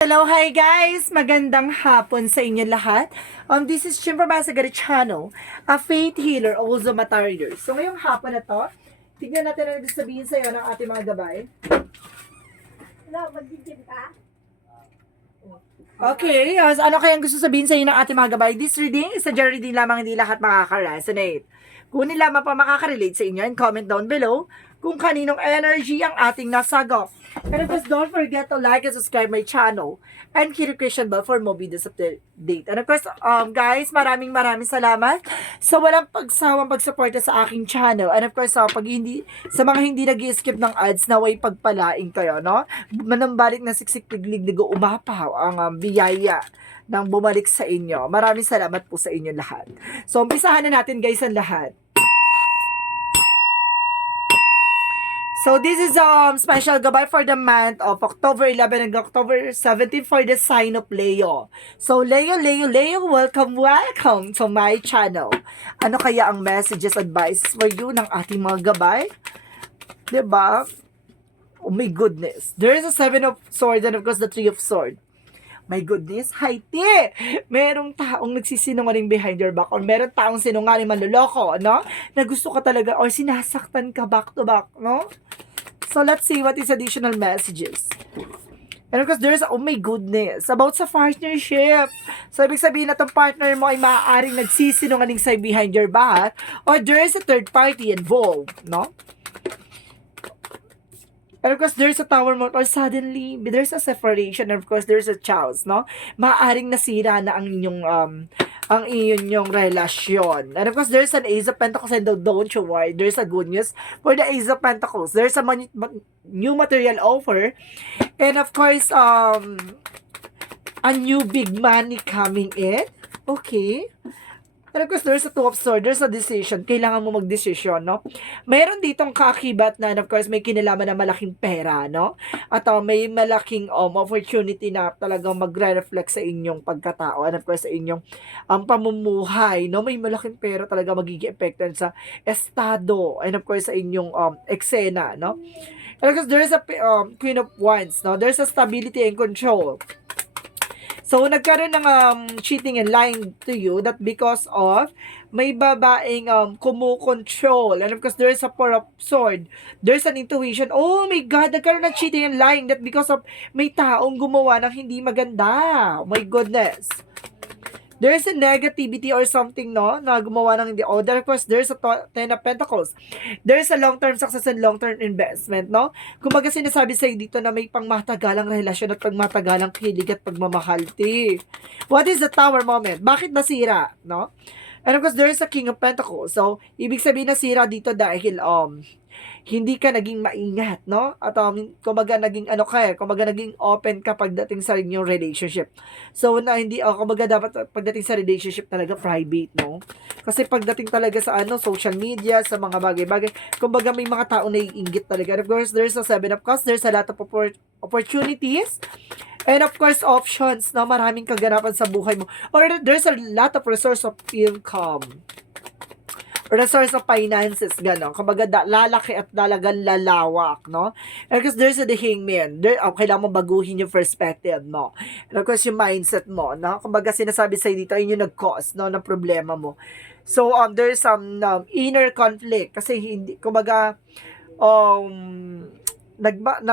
Hello, hi guys! Magandang hapon sa inyo lahat. This is Chimpa Basagari channel, a faith healer, also matarder. So ngayong hapon na to, tignan natin ang sabihin sa iyo ng ating mga gabay. Hello, mag-gym ka? Okay, so ano kayang gusto sabihin sa iyo ng ating mga gabay? This reading is a general reading lamang, hindi lahat makaka-resonate. Kung hindi lamang pa makaka-relate sa inyo, and comment down below kung kaninong energy ang ating nasagop. And of course, don't forget to like and subscribe my channel and hit the notification bell for more videos update. And of course, guys, maraming salamat sa walang pagsawang pagsuporta sa aking channel. And of course, sa mga hindi nag-skip ng ads, naway pagpalain kayo, no? Manambalik na siksik tiglig umapaw ang biyaya ng bumalik sa inyo. Maraming salamat po sa inyo lahat. So, umpisahan na natin guys ang lahat. So, this is special gabay for the month of October 11 and October 17 for the sign of Leo. So, Leo, welcome to my channel. Ano kaya ang messages, advices for you ng ating mga gabay? Diba? Oh my goodness. There is a 7 of Swords and of course the 3 of Swords. My goodness, Haiti! Merong taong nagsisinungaling behind your back or merong taong sinungaling manloloko, no? Na gusto ka talaga or sinasaktan ka back to back, no? So, let's see what is additional messages. And of course, there's, oh my goodness, about sa partnership. So, ibig sabihin na itong partner mo ay maaaring nagsisinungaling sa'yo behind your back or there is a third party involved, no? And of course, there's a tower mode or suddenly, there's a separation and of course, there's a chaos, no? Maaaring nasira na ang inyong relasyon. And of course, there's an Ace of Pentacles and don't you worry, there's a good news for the Ace of Pentacles. There's a new material offer. And of course, a new big money coming in. Okay. And of course, there's a 2 of Swords, there's a decision. Kailangan mo mag-decision, no? Mayroon ditong kaakibat na, and of course, may kinalaman na malaking pera, no? At may malaking opportunity na talagang magre-reflect sa inyong pagkatao. And of course, sa inyong pamumuhay, no? May malaking pera talaga magiging epekto sa estado. And of course, sa inyong eksena, no? And of course, there's a Queen of Wands, no? There's a stability and control. So, nagkaroon ng cheating and lying to you that because of may babaeng kumukontrol. And of course, there's a 4 of Swords. There's an intuition. Oh my God, nagkaroon ng cheating and lying that because of may taong gumawa ng hindi maganda. Oh my goodness. There's a negativity or something, no, na gumawa ng hindi. Oh, of course, there's a 10 of Pentacles. There's a long-term success and long-term investment, no? Kumbaga sinasabi sa'yo dito na may pangmatagalang relasyon at pangmatagalang kilig at pagmamahal. What is the Tower moment? Bakit nasira, no? And of course, there's a King of Pentacles. So, ibig sabihin nasira dito dahil, hindi ka naging maingat, no? At kumbaga naging open ka pagdating sa inyong relationship. So na hindi kumbaga dapat pagdating sa relationship talaga private, no? Kasi pagdating talaga sa social media, sa mga bagay-bagay, kumbaga may mga tao na iinggit talaga. And of course, there's a 7 of Cups, there's a lot of opportunities. And of course, options, no? Maraming kaganapan sa buhay mo. Or there's a lot of resource of income. Resource of finances, gano'n. Kumbaga, lalaki at talagang lalawak, no? And of course, there's a the Hangman. Kailangan mo baguhin yung perspective mo. And of course, yung mindset mo, no? Kumbaga, sinasabi sa'yo dito, ayun yung nag-cause, no, ng problema mo. So, there's some inner conflict. Kasi, hindi, kumbaga,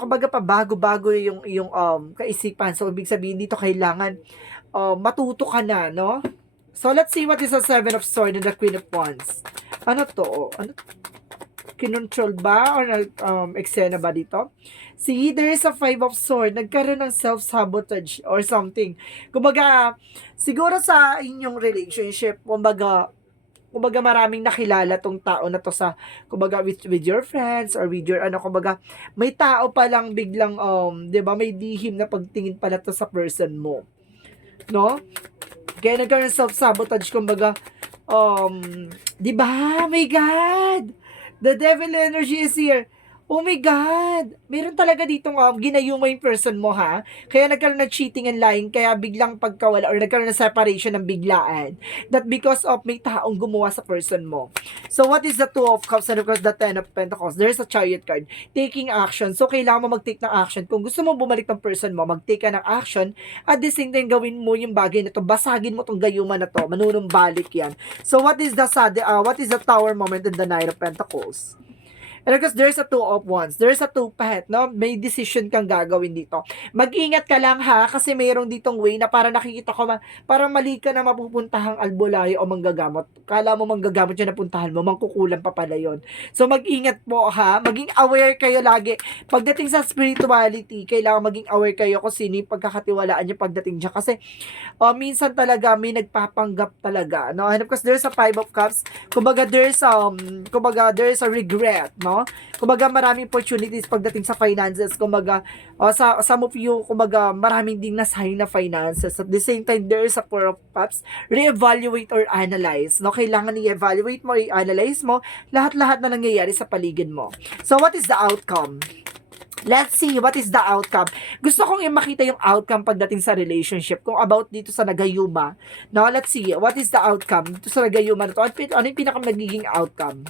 kumbaga pa bago-bago yung kaisipan. So, ibig sabihin dito, kailangan matuto ka na, no? So, let's see what is the 7 of Swords and the Queen of Wands. Ano to? Kinontrol ba? Or eksena ba dito? See, there is a 5 of Swords. Nagkaroon ng self-sabotage or something. Kumbaga, siguro sa inyong relationship, kumbaga maraming nakilala tong tao na to sa, kumbaga, with your friends or with your, kumbaga, may tao palang biglang, di ba, may lihim na pagtingin pala to sa person mo. No? Kaya nagkaroon self-sabotage, kumbaga, di ba? My God! The devil energy is here. Oh my God! Meron talaga ditong ginayuma yung person mo, ha? Kaya nagkaroon ng cheating and lying, kaya biglang pagkawala or nagkaroon ng separation ng biglaan. That because of may taong gumawa sa person mo. So what is the Two of Cups and of course the Ten of Pentacles? There's a Chariot card. Taking action. So kailangan mo mag-take ng action. Kung gusto mo bumalik ng person mo, mag-take ka ng action. At the same time, gawin mo yung bagay na to. Basagin mo tong gayuma na to. Manunumbalik yan. So what is the Tower moment in the Knight of Pentacles? And because there's a Two of Wands, there's a two path, no? May decision kang gagawin dito. Mag-ingat ka lang, ha, kasi mayroong ditong way na para nakikita ko, parang mali ka na mapupuntahang albulayo o manggagamot. Kala mo manggagamot yung napuntahan mo, mangkukulang pa pala yun. So mag-ingat po, ha. Maging aware kayo lagi. Pagdating sa spirituality, kailangan maging aware kayo kung sino yung pagkakatiwalaan nyo pagdating dyan. Kasi minsan talaga may nagpapanggap talaga, no? And of course, there's a Five of Cups. Kumbaga there's a regret, no? Kumbaga maraming opportunities pagdating sa finances. Kumbaga sa some of you, kumbaga maraming ding nasahin na finances. At the same time, there's a Four of Cups. Re-evaluate or analyze, no? Kailangan i-evaluate mo, i-analyze mo lahat-lahat na nangyayari sa paligid mo. So what is the outcome? Let's see, what is the outcome? Gusto kong makita yung outcome pagdating sa relationship. Kung about dito sa nagayuma. No, let's see, what is the outcome dito sa nagayuma na to? Ano yung pinaka magiging outcome?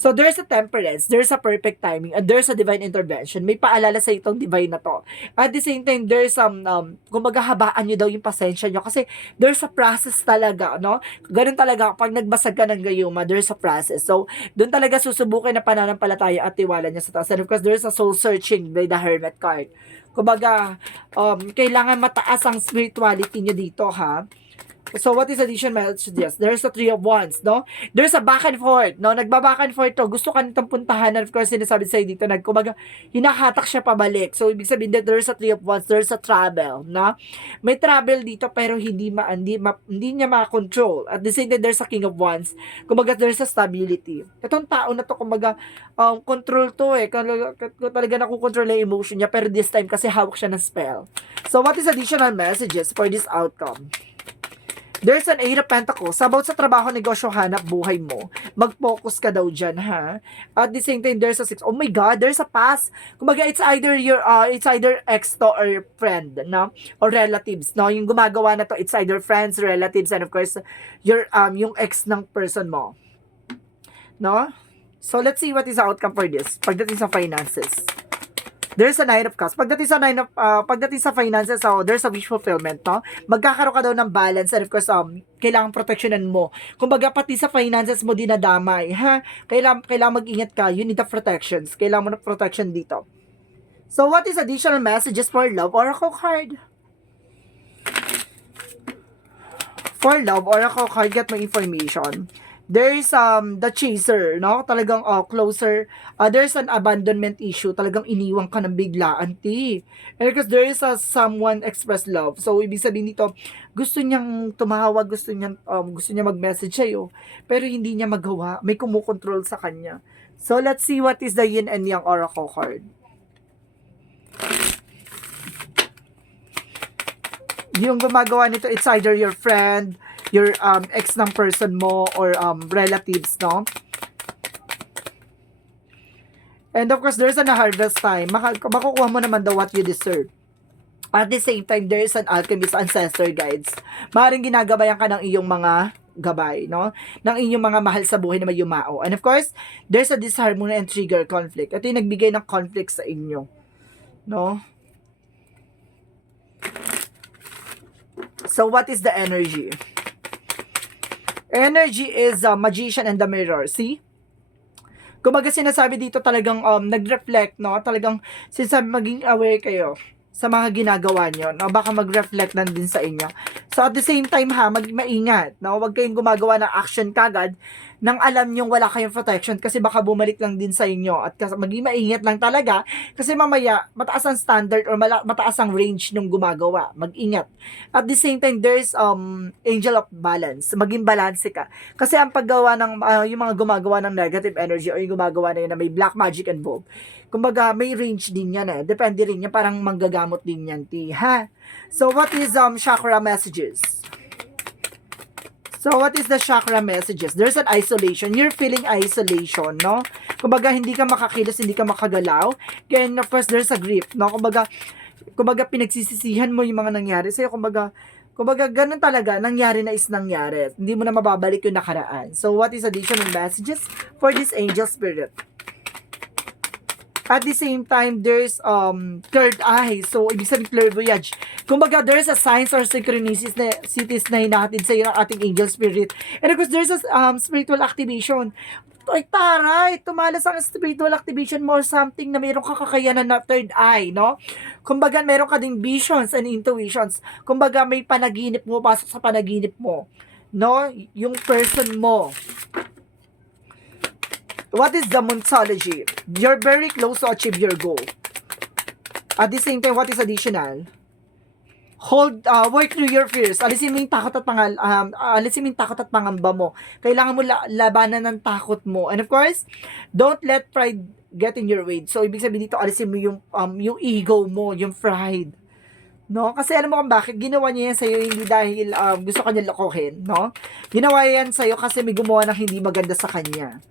So, there's a temperance, there's a perfect timing, and there's a divine intervention. May paalala sa itong divine na to. At the same time, there's kumbaga habaan nyo daw yung pasensya nyo. Kasi, there's a process talaga, no? Ganun talaga, pag nagbasag ka ng gayuma, there's a process. So, doon talaga susubukin na pananampalataya at tiwala niya sa taas. And of course, there's a soul searching by the Hermit card. Kumbaga, kailangan mataas ang spirituality nyo dito, ha? So, what is addition message? Yes, there's a Three of Wands, no? There's a back and forth, no? Nagbaback and forth to. Gusto ka nitong puntahan. And of course, sinasabi sa'yo dito, kumbaga, hinahatak siya pabalik. So, ibig sabihin that there's a Three of Wands, there's a travel, no? May travel dito, pero hindi niya ma-control. At the same time, there's a King of Wands. Kumbaga, there's a stability. Itong tao na to, kumbaga, control to, talaga nakukontrol na yung emotion niya, pero this time, kasi hawak siya ng spell. So, what is additional messages for this outcome? There's an Eight of Pentacles. About sa trabaho, negosyo, hanap buhay mo. Mag-focus ka daw dyan, ha? At the same time, there's a Six. Oh my God, there's a past. Kumbaga, it's either ex to or friend, no? Or relatives, no? Yung gumagawa na to, it's either friends, relatives, and of course, yung ex ng person mo. No? So, let's see what is the outcome for this. Pagdating sa finances. There's a Nine of Cups. Pagdating sa finances, there's a wish fulfillment, no? Magkakaroon ka daw ng balance, and of course, kailangan protectionan mo. Kumbaga, pati sa finances mo dinadamay, ha? Kailangan mag-ingat ka. You need the protections. Kailangan mo ng protection dito. So, what is additional messages for love? Oracle card. For love, Oracle card, get my information. There's the chaser, no? Talagang closer. There's an abandonment issue. Talagang iniwan ka ng biglaan, ti. And because there is someone express love. So, ibig sabihin dito, gusto niyang tumawag, gusto niya mag-message sa'yo. Pero hindi niya magawa. May kumukontrol sa kanya. So, let's see what is the yin and yang oracle card. Yung gumagawa nito, it's either your friend, your ex ng person mo, or relatives, no? And of course, there's a harvest time. Makukuha mo naman daw what you deserve. At the same time, there is an alchemist, ancestor guides. Maaaring ginagabayan ka ng iyong mga gabay, no? Ng inyong mga mahal sa buhay na may yumao. And of course, there's a disharmony and trigger conflict. Ito yung nagbigay ng conflict sa inyo, no? So, what is the energy? Energy is magician and the mirror. See? Kumbaga sinasabi dito talagang nag-reflect, no? Talagang sinasabi maging aware kayo sa mga ginagawa nyo, no? Baka mag-reflect na din sa inyo. So at the same time, ha, maingat, no? Huwag kayong gumagawa ng action kagad nang alam nyong wala kayong protection kasi baka bumalik lang din sa inyo at maging maingat lang talaga kasi mamaya mataas ang standard or mataas ang range nung gumagawa. Mag-ingat. At the same time, there's angel of balance. Maging balance ka. Kasi ang paggawa ng yung mga gumagawa ng negative energy o yung gumagawa na yun na may black magic involved, kumbaga may range din yan, eh. Depende rin yan. Parang manggagamot din yan, ha? So, what is chakra messages? So, what is the chakra messages? There's an isolation. You're feeling isolation, no? Kumbaga, hindi ka makakilos, hindi ka makagalaw. And of course, there's a grief, no? Kumbaga pinagsisisihan mo yung mga nangyari sa'yo. Kumbaga, ganun talaga, nangyari na is nangyari. Hindi mo na mababalik yung nakaraan. So, what is additional messages for this angel spirit? At the same time, there's third eye. So, ibig sabihin clairvoyage. Kumbaga, there's a signs or synchronicities na hinahatid sa iyo ng ating angel spirit. And of course, there's a spiritual activation. Ay, taray! Tumalas ang spiritual activation mo or something na mayroong kakakayanan na third eye, no? Kumbaga, meron ka ding visions and intuitions. Kumbaga, may panaginip mo, pasok sa panaginip mo. No? Yung person mo. What is the Moonology? You're very close to achieve your goal. At the same time, what is additional? Work through your fears. Alisin mo yung takot at pangamba mo. Kailangan mo labanan ng takot mo. And of course, don't let pride get in your way. So, ibig sabihin dito, alisin mo yung ego mo, yung pride. No? Kasi alam mo kung bakit, ginawa niya yan sa'yo hindi dahil gusto kanya lokohin, no? Ginawa yan sa'yo kasi may gumawa ng hindi maganda sa kanya.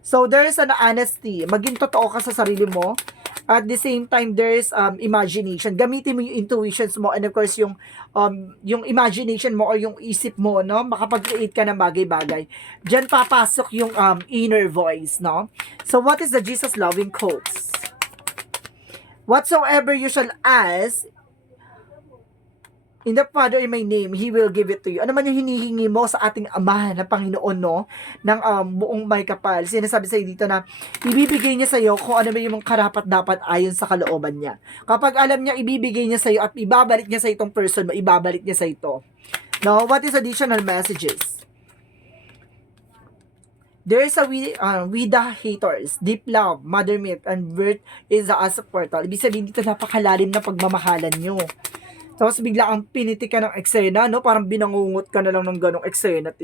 So, there's an honesty. Maging totoo ka sa sarili mo. At the same time, there's imagination. Gamitin mo yung intuitions mo and of course, yung imagination mo or yung isip mo, no? Makapag-create ka ng bagay-bagay. Diyan papasok yung inner voice, no? So, what is the Jesus loving quotes? Whatsoever you shall ask, in the Father in my name, He will give it to you. Ano man yung hinihingi mo sa ating Ama na Panginoon, no? Ng buong may kapal. Sinasabi sa'yo dito na ibibigay niya sa'yo kung ano ba yung karapat-dapat ayon sa kalooban niya. Kapag alam niya, ibibigay niya sa'yo at ibabalik niya sa itong person mo, ibabalik niya sa ito. No? What is additional messages? There is a with the haters, deep love, mother milk, and birth is the as portal. Ibig sabihin dito, napakalalim na pagmamahalan nyo. Tapos bigla kang piniti ka ng eksena, no? Parang binangungot ka na lang ng ganong eksena,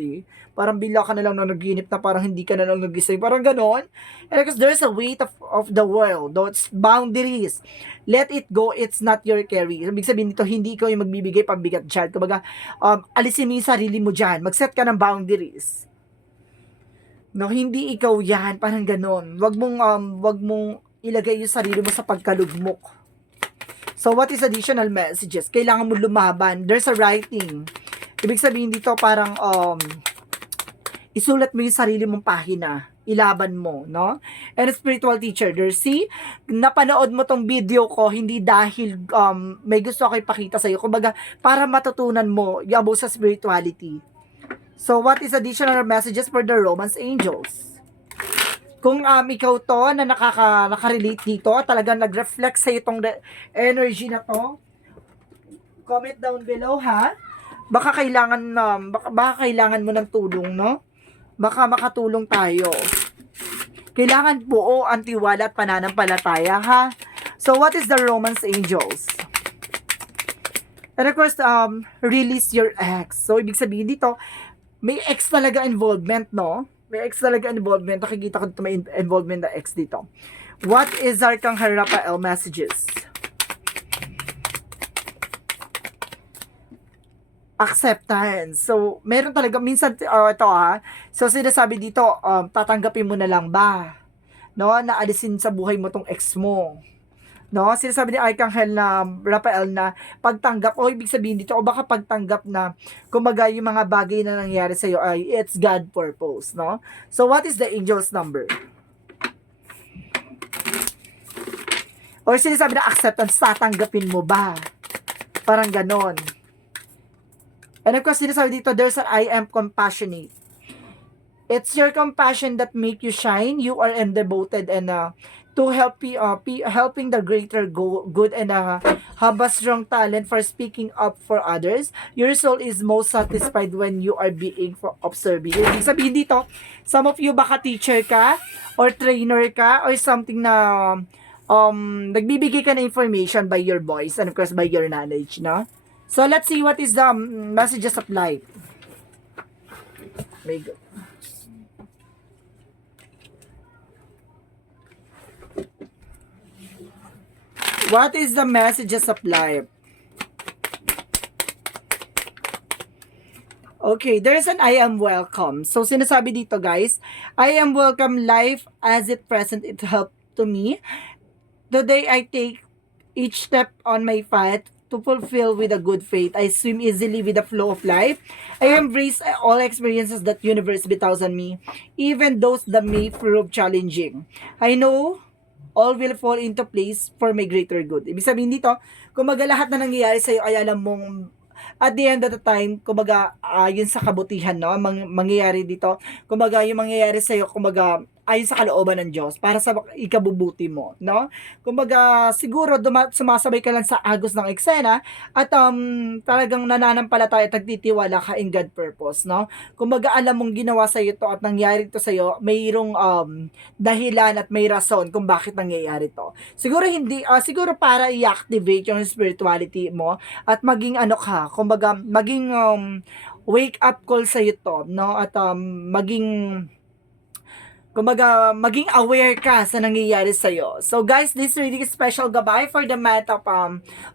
Parang bigla ka na lang na naginip na parang hindi ka na lang nagising. Parang ganon. And because there's a weight of the world. Those boundaries. Let it go. It's not your carry. Ibig sabihin dito, hindi ikaw yung magbibigay pambigat dyan. Kumbaga, alisin mo yung sarili mo dyan. Mag-set ka ng boundaries. No, hindi ikaw yan. Parang ganon. Wag mong ilagay yung sarili mo sa pagkalugmok. So, what is additional messages? Kailangan mo lumaban. There's a writing. Ibig sabihin dito, parang, isulat mo yung sarili mong pahina. Ilaban mo, no? And a spiritual teacher, napanood mo tong video ko, hindi dahil may gusto ako ipakita sa'yo. Kumbaga, para matutunan mo yung about sa spirituality. So, what is additional messages for the Romance Angels? Kung ikaw to na nakarelate dito, talagang nag-reflect sa itong energy na to, comment down below, ha? Baka kailangan mo ng tulong, no? Baka makatulong tayo. Kailangan buo ang tiwala at pananampalataya, ha? So, what is the Romance Angels? And of course, release your ex. So, ibig sabihin dito, may ex talaga involvement, no? May ex talaga involvement. Nakikita ko dito may involvement na ex dito. What is Arcangel Raphael messages? Acceptance. So, meron talaga, minsan, ito ha. So, sinasabi dito, tatanggapin mo na lang ba? No? Naalisin sa buhay mo tong ex mo. No? Sinasabi ni Arcangel na Raphael na pagtanggap, o ibig sabihin dito, o baka pagtanggap na, kumbaga yung mga bagay na nangyari sa'yo ay it's God purpose, no? So, what is the angel's number? Or sinasabi na acceptance, tatanggapin mo ba? Parang ganon. And of course, sinasabi dito, there's an I am compassionate. It's your compassion that make you shine. You are devoted and to helping the greater good and have a strong talent for speaking up for others. Your soul is most satisfied when you are being observing. Ibig sabihin dito, some of you baka teacher ka or trainer ka or something na nagbibigay ka na information by your voice and of course by your knowledge, no? So let's see what is the messages of life. May go. What is the messages of life? Okay, there's an I am welcome. So, sinasabi dito, guys, I am welcome life as it present it helped to me. Today, I take each step on my path to fulfill with a good faith. I swim easily with the flow of life. I embrace all experiences that universe bestows on me, even those that may prove challenging. I know all will fall into place for my greater good. Ibig sabihin dito, kumaga lahat na nangyayari sa'yo ay alam mong at the end of the time, kumaga yun sa kabutihan, no? Mangyayari dito, kumaga yung mangyayari sa'yo, kumaga ayon sa kalooban ng Diyos para sa ikabubuti mo, no? Kumbaga siguro sumasabay ka lang sa agos ng eksena at talagang nananampalataya at nagtitiwala ka in God purpose, no? Kumbaga alam mong ginawa sa iyo to at nangyari to sa iyo, mayroong dahilan at may rason kung bakit nangyayari to. Siguro hindi siguro para i-activate yung spirituality mo at maging ano ka, kumbaga maging wake up call sa iyo to, no? At maging kumbaga, maging aware ka sa nangyayari sa'yo. So, guys, this reading is special gabay for the month of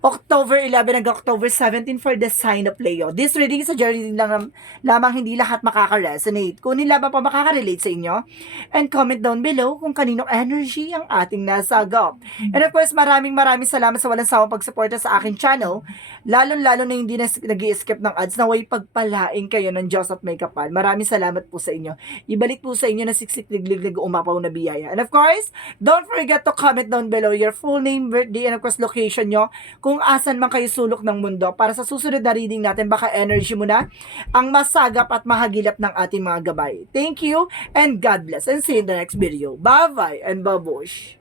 October 11 hanggang October 17 for the sign of Leo. This reading is a journey lang lamang hindi lahat makaka-resonate. Kung nila ba pa makaka-relate sa inyo? And comment down below kung kaninong energy ang ating nasagap. And of course, maraming salamat sa walang sawang pagsuporta sa aking channel. Lalo na hindi na nag-i-skip ng ads na way pagpalaing kayo ng Diyos at may kapal. Maraming salamat po sa inyo. Ibalik po sa inyo na siksik umapaw na biyaya. And of course, don't forget to comment down below your full name, birthday, and of course, location nyo kung asan man kayo sulok ng mundo para sa susunod na reading natin, baka energy mo na ang masagap at mahagilap ng ating mga gabay. Thank you and God bless and see you in the next video. Bye-bye and babush!